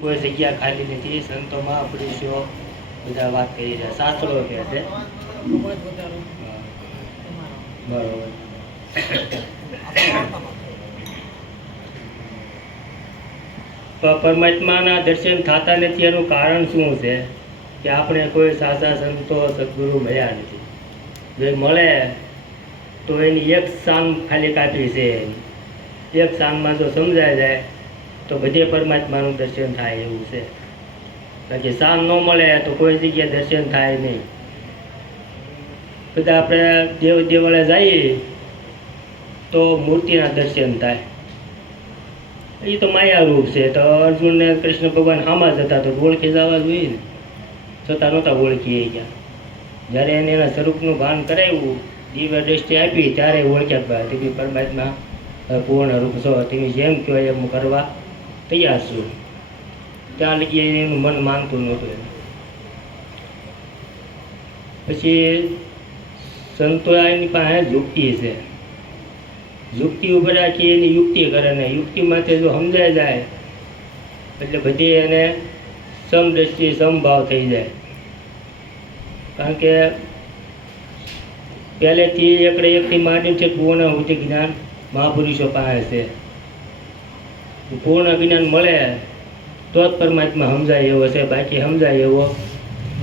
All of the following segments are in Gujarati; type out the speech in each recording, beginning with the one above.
કોઈ જગ્યા ખાલી નથી. સંતો મહાપુરુષો બધા વાત કરી રહ્યા, શાસ્ત્રો કહે છે. બરોબર. પરમાત્માના દર્શન થતા નથી એનું કારણ શું છે કે આપણે કોઈ સાચા સંતો સદગુરુ મળ્યા નથી. જો મળે તો એની એક શાન ખાલી કાપી છે. એક શાનમાં જો સમજાય જાય તો બધે પરમાત્માનું દર્શન થાય એવું છે. બાકી શાન ન મળે તો કોઈ જગ્યાએ દર્શન થાય નહીં. બધા આપણે દેવ દેવળે જઈએ તો મૂર્તિના દર્શન થાય. એ તો માયા રૂપ છે. તો અર્જુન ને કૃષ્ણ ભગવાન આમાં જ હતા તો ઓળખી જવા જોઈએ ને, છતાં નહોતા ઓળખી ગયા. જ્યારે એને એના સ્વરૂપનું ભાન કરાવ્યું, દિવ્ય દ્રષ્ટિ આપી, ત્યારે ઓળખ્યા તમે પરમાત્મા પૂર્ણ રૂપ છો, તમે જેમ કહો એમ કરવા તૈયાર છો. ત્યાં લગી એનું મન માનતું નહોતું. પછી સંતો એની પાસે યુક્તિ છે. યુક્તિ ઉપર રાખી એની યુક્તિ કરે ને યુક્તિ માટે જો સમજાય જાય એટલે બધી એને સમદ્રષ્ટિ સમભાવ થઈ જાય. કારણ કે પહેલેથી એકડે એકથી માંડી છે પૂર્ણ બુદ્ધિ જ્ઞાન મહાપુરુષો પાસે છે. પૂર્ણ જ્ઞાન મળે તો જ પરમાત્મા સમજાય એવો છે, બાકી સમજાય એવો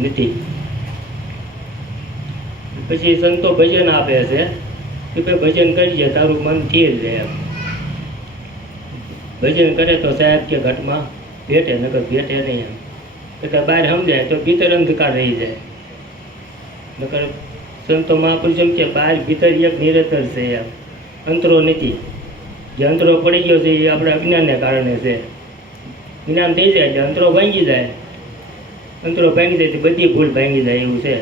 નથી. પછી સંતો ભજન આપે છે કે ભાઈ ભજન કરીએ તારું મન સ્થિર રહે. એમ ભજન કરે તો સાહેબ કે ઘટમાં ભેટે, નકર ભેટે નહીં. એમ એટલે બહાર સમજાય તો ભીતર અંધકાર રહી જાય. નકર સંતો મહાપુરુષ એમ કે બહાર ભીતર એક નિરંતર છે. એમ અંતરો નથી. જે અંતરો પડી ગયો છે એ આપણા અજ્ઞાનને કારણે છે. જ્ઞાન થઈ જાય એટલે અંતરો ભાંગી જાય. અંતરો ભાંગી જાય તો બધી ભૂલ ભાંગી જાય એવું છે.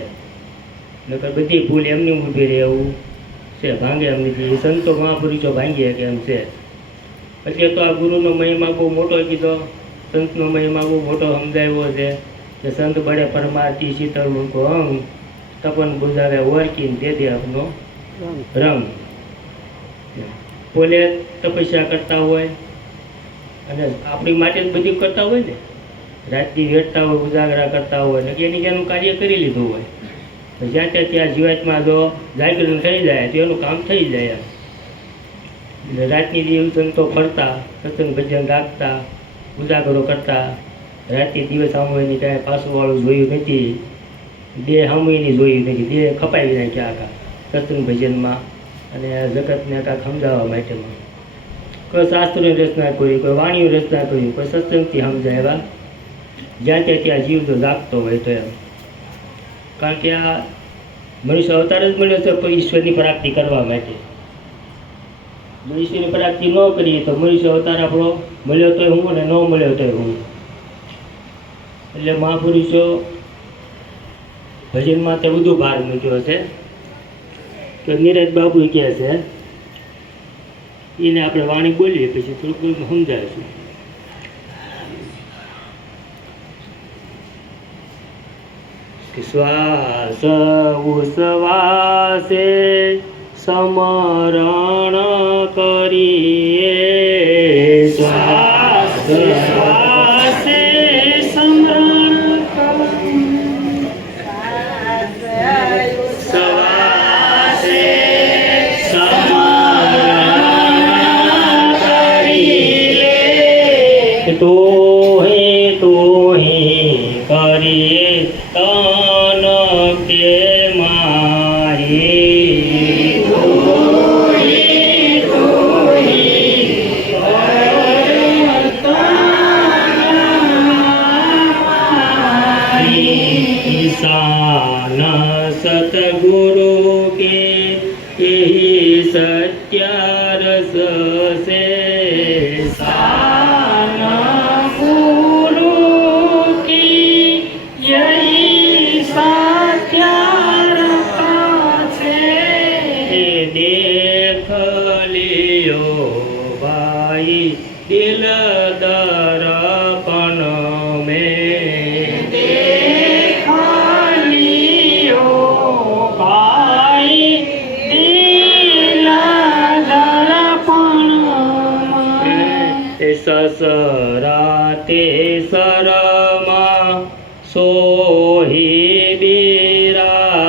નકર બધી ભૂલ એમની ઊભી રહે એવું છે, ભાંગે એમ નથી. સંતો મહાપુરુષો ભાંગીએ કે એમ છે. એટલે તો આ ગુરુનો મહિમા બહુ મોટો કીધો, સંતનો મહિમા બહુ મોટો સમજાવ્યો છે કે સંત બળે પરમાર્થી શીતળ મૂકો અંગ, તપન બુધાવે ઓરકીને દે દે આપનો રંગ. પોલે તપસ્યા કરતા હોય અને આપણી માટે જ બધું કરતા હોય ને, રાતથી વેઠતા હોય, ઉજાગરા કરતા હોય ને એની એનું કાર્ય કરી લીધું હોય. જ્યાં ત્યાં જીવાતમાં જો જાગરણ થઈ જાય તો એનું કામ થઈ જાય. એટલે રાતની દિવસ સંતો ફરતા, સત્સંગ ભજન રાખતા, ઉજાગરો કરતા. રાતની દિવસ સામૂહિની કાંઈ પાછુંવાળું જોયું નથી, દેહ સામૂહિની જોયું નથી. દેહ ખપાવી નાખ્યા આખા સત્સંગ ભજનમાં અને જગતને કાંઈક સમજાવવા માટેમાં. કોઈ શાસ્ત્રોની રચના કરી, કોઈ વાણીની રચના કરી, કોઈ સત્સંગથી સમજાવ્યા. જ્યાં ત્યાં જીવ જો જાગતો હોય તો એમ. કારણ કે આ મનુષ્ય અવતાર જ મળ્યો છે કોઈ ઈશ્વરની પ્રાપ્તિ કરવા માટે. જો ઈશ્વરની પ્રાપ્તિ ન કરીએ તો મનુષ્ય અવતાર આપણો મળ્યો તોય હું અને ન મળ્યો તોય હું. એટલે મહાપુરુષો ભજનમાં તે વધુ ભાર મૂક્યો છે. તો નીરજ બાબુ કહે છે એને આપણે વાણી બોલીએ પછી થોડુંક સમજાવીશું. શ્વાસ ઉશ્વાસે સમરણ કરીએ, શ્વાસ ઉશ્વાસે સમરણ શ્વાસે સમરણ કરીએ, તો કરીએ તન કે મારી, ઈશાન સતગુરુ કે સત્ય રસ છે, देख लियो भाई दिल दर्पण में, देख लियो भाई दिल दर्पण में, ससराते સરમાં સોહી બિરાજે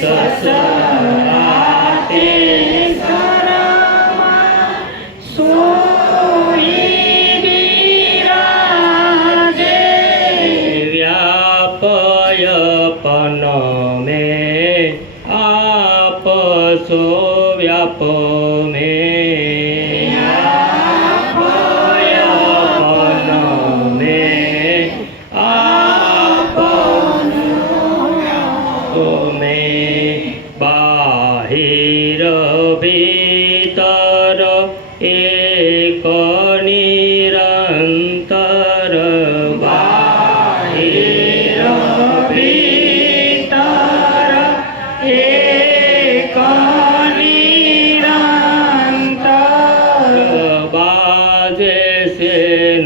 સસરા તે વ્યાપયપન મેં આપસો વ્યાપ મેં વ્યાપયપન મેં આપસો મેં બાહિર ભીતર એક નિરંતર બાહિર ભીતર એક નિરંતર બાજે સે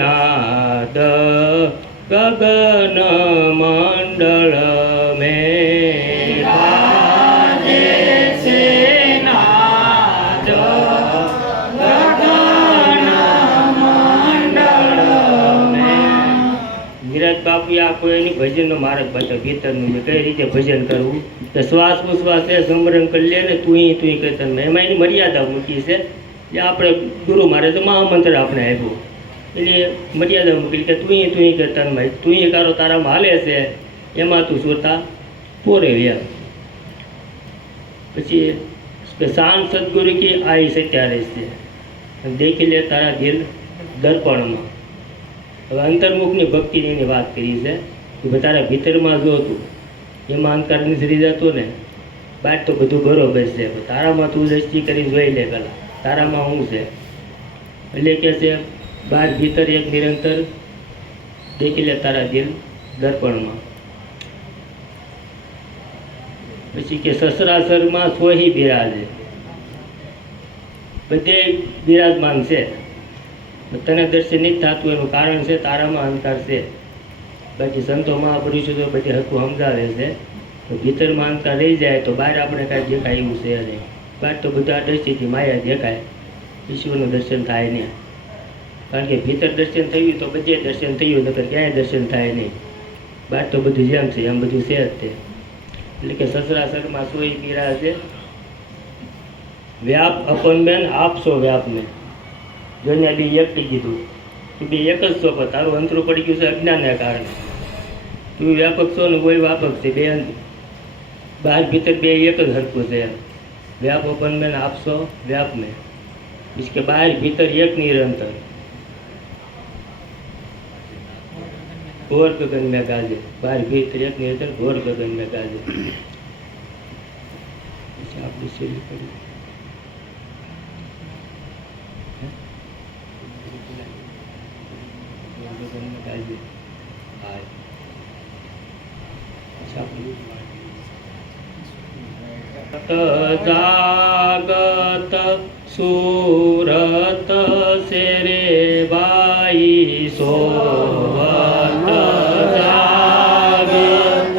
નાદ ગગન મંડળ મેં બાજે સે નાદ ગગન મંડળ મેં. ધીરજ બાપુએ આ કોઈની ભજનનો માર્ગ બતાવ્યો ભીતરનું મેં કઈ રીતે ભજન કરવું તો શ્વાસ ઉશ્વાસ છે સમરણ કરી લે ને તું કીર્તન એમાં એની મર્યાદા મૂકી છે જે આપણે ગુરુ મારે તો મહામંત્ર આપણે આપ્યો એટલે મર્યાદા મૂકી કે તું કીર્તનમાં તું કારો તારામાં હાલે છે એમાં તું સુરતા પોરે વ્યા. પછી શાંત સદગુરુ કી આઈ સત્યારે છે દેખી લે તારા દિલ દર્પણમાં. હવે અંતર્મુખની ભક્તિની એની વાત કરી છે કે ભાઈ તારા ભીતરમાં જો તું એમાં અંતર નીસરી જતો ને બહાર તો બધું બરોબર છે તારામાં તું દ્રષ્ટિ કરી જોઈ લે પેલા તારામાં શું છે એટલે કે છે બહાર ભીતર એક નિરંતર દેખી લે તારા દિલ દર્પણમાં. પછી કે સસરાસરમાં સોહી બિરાજે બધે બિરાજમાન છે તને દર્શન નહીં થતું એનું કારણ છે તારામાં અંતર છે. બાકી સંતો મહાપુરુષો તો બધી હકું સમજાવે છે તો ભીતરમાં અંતર રહી જાય તો બહાર આપણે કાંઈ દેખાય એવું છે નહીં. બહાર તો બધા દ્રષ્ટિથી માયા દેખાય ઈશ્વરનું દર્શન થાય નહીં. કારણ કે ભીતર દર્શન થયું તો બધે દર્શન થયું નકર ક્યાંય દર્શન થાય નહીં. બહાર તો બધું જેમ છે એમ બધું છે જ તે. એટલે કે સસરાસરમાં સોઈ બિરાજે વ્યાપ અપન બેન આપશો વ્યાપને જોઈને બી એક કીધું તું બી એક જ છો પણ તારું અંતરું પડી ગયું છે અજ્ઞાનને કારણે. તું વ્યાપક છો ને કોઈ વ્યાપક છે બે બહાર ભીતર બે એક જ હરખું છે એમ. વ્યાપ અપન બેન આપશો વ્યાપને બીજ કે બહાર ભીતર એક નિરંતર ઘોર ગગન મેં ગાજે બહાર ભીતર એક નિરંતર ઘોર ગગન મેં ગાજે. આપણી શૈલી કરી જાગત સુરત સે રે બાઈ સોવત જાગત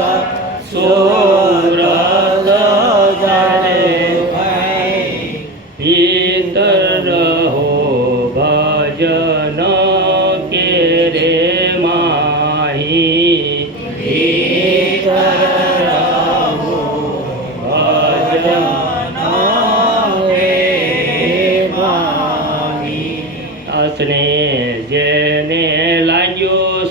સુરત જારે ભીતર હો ભજન કે રે માહી ભીતર જેને લાગ્યો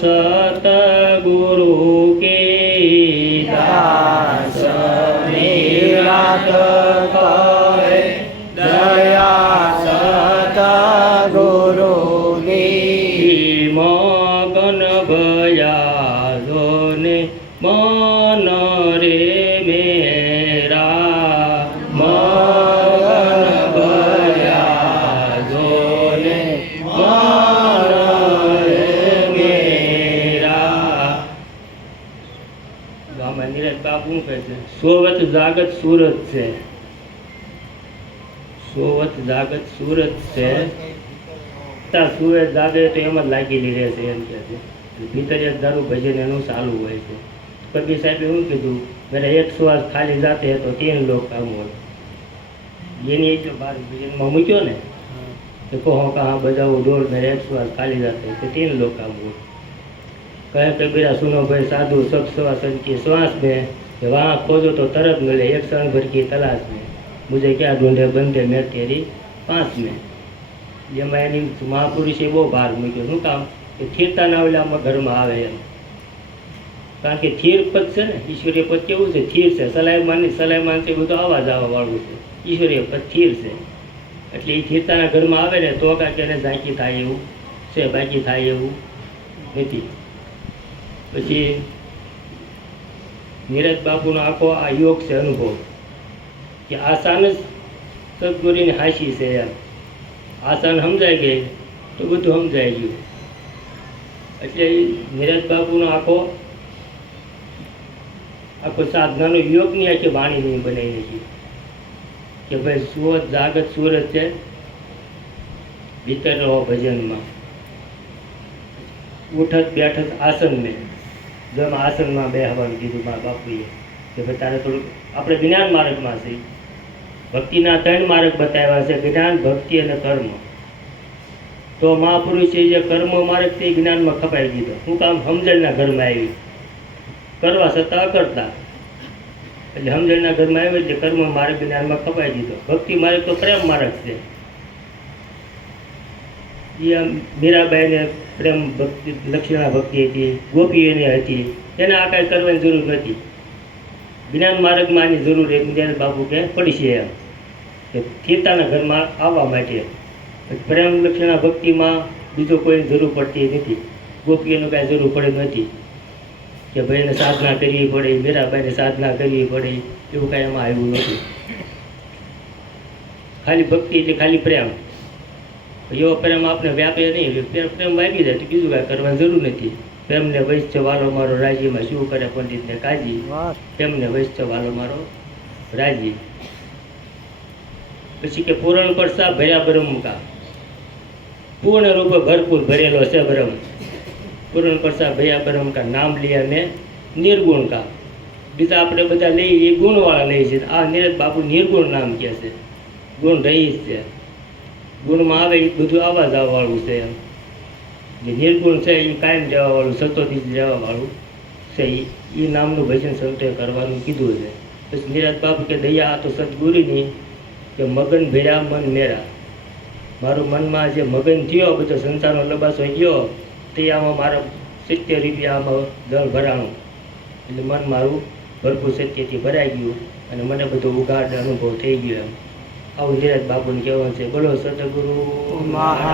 સતગુરુ કે દાસ નિરાત કરે દયા સત ગુરુની મગન ભયા જોને મન રે મેરા મગન ભયા જોને મન રે મેરા. ગામમાં નીરજ બાપુ શું કહે છે? સોવત જાગત સુરત છે, સોવત જાગત સુરત છે. સુવે જાગે તો એમ જ લાગેલી રહેશે એમ કે છે. ભીતર એક દારૂ ભજન એનું ચાલુ હોય છે. કબીર સાહેબે શું કીધું? મેરા એક શ્વાસ ખાલી જાતે તો 3 લોક કામ હોય. એની જો બાર ભજનમાં મૂક્યો ને તો કહો કહા બજાવો ઢોલ મેરા એક શ્વાસ ખાલી જાતે તો 3 લોક કામ હોય. કહે कबीरा सुनो भाई साधु सब श्वासन की श्वास में वहाँ खोजो तो तरफ मिले एक क्षण भर की तलाश में मुझे क्या ढूंढे बंदे मैं तेरी पास में. જેમાં એની મહાપુરુષે બહુ ભાર મૂક્યો. શું કામ? કે થીરતાના ઓલામાં ઘરમાં આવે એમ. કારણ કે થીર પદ છે ને, ઈશ્વરીય પદ કેવું છે? થીર છે. સલાયમાન છે બધું આવા જવા વાળું છે. ઈશ્વરીય પદ થીર છે. એટલે એ થીરતાના ઘરમાં આવે ને તો કાંઈક એને ઝાંકી થાય એવું છે, બાકી થાય એવું નથી. પછી નીરજ બાપુનો આખો આ યોગ છે, અનુભવ કે આસાન જ સદગુરુની હાશી છે એમ. આસાન સમજાય ગઈ તો બધું સમજાય ગયું. એટલે નીરજ બાપુનો આખો સાધનાનો યોગની આખી વાણી નહીં બનાવી નથી કે ભાઈ સુરત જાગત સુરત છે, ભીતર રહો ભજનમાં, ઉઠત બેઠત આસન મેં. જેમ આસનમાં બેહવાનું કીધું મારા બાપુએ કે ભાઈ તારે થોડુંક આપણે જ્ઞાન માર્ગમાં છે. ભક્તિના 3 માર્ગ બતાવ્યા છે, જ્ઞાન, ભક્તિ અને કર્મ. તો મહાપુરુષે જે કર્મ માર્ગ તે જ્ઞાનમાં ખપાઈ દીધો. શું કામ? સમજણના ઘરમાં આવી, કરવા છતાં અકર્તા. એટલે સમજણના ઘરમાં આવ્યો એટલે કર્મ માર્ગ જ્ઞાનમાં ખપાઈ દીધો. ભક્તિ માર્ગ તો પ્રેમ માર્ગ છે. એ મીરાબાઈને પ્રેમ ભક્તિ, લક્ષ્મણા ભક્તિ હતી, ગોપીઓની હતી. એને આ કાંઈ કરવાની જરૂર નથી. જ્ઞાન માર્ગમાં આની જરૂર એક નીરજ બાપુ કે પડી છે એમ કે થીરતાના ઘરમાં આવવા માટે. પ્રેમ લક્ષણા ભક્તિમાં બીજો કોઈ જરૂર પડતી નથી. ગોપીઓનું કાંઈ જરૂર પડે નથી કે ભાઈ એને સાધના કરવી પડે, મીરાબાઈને સાધના કરવી પડે, એવું કાંઈ એમાં આવ્યું નથી. ખાલી ભક્તિ એટલે ખાલી પ્રેમ. એવો પ્રેમ આપણે વ્યાપે નહીં. પ્રેમ વાગી જાય તો બીજું કાંઈ કરવાની જરૂર નથી. પ્રેમને વૈશ્ય વાલો મારો રાજીમાં શું કરે પંડિતને કાજી. પ્રેમને વૈશ્ય વાલો મારો રાજી. પછી કે પૂરણ પરસા ભર્યા બ્રહ્મ કા, પૂર્ણ રૂપે ભરપૂર ભરેલો છે બ્રહ્મ. પૂરણ પરસા ભર્યા બ્રહ્મ કા, નામ લિયા મેં નિર્ગુણ કા. બીજા આપણે બધા લઈએ એ ગુણવાળા લઈએ છીએ. આ નીરજ બાપુ નિર્ગુણ નામ કહે છે. ગુણ રહી છે. ગુણમાં આવે એ બધું આવા જવા વાળું છે એમ. જે નિર્ગુણ છે એ કાયમ જવા વાળું, સતોથી જવા વાળું છે. એ નામનું ભજન સંતોએ કરવાનું કીધું છે. પછી નીરજ બાપુ કે દયા આ તો સદગુરુની કે મગન ભેરા મન મેરા. મારું મનમાં જે મગન થયો, બધો સંસારનો લબાસો ગયો, તે આમાં મારા 70 રૂપિયામાં દળ ભરાણું. એટલે મન મારું ભરપૂર સત્યથી ભરાઈ ગયું અને મને બધો ઉઘાડ અનુભવ થઈ ગયો એમ. આવું નીરજ બાપુને કહેવાનું છે. બોલો સદગુરુ મહારાજ.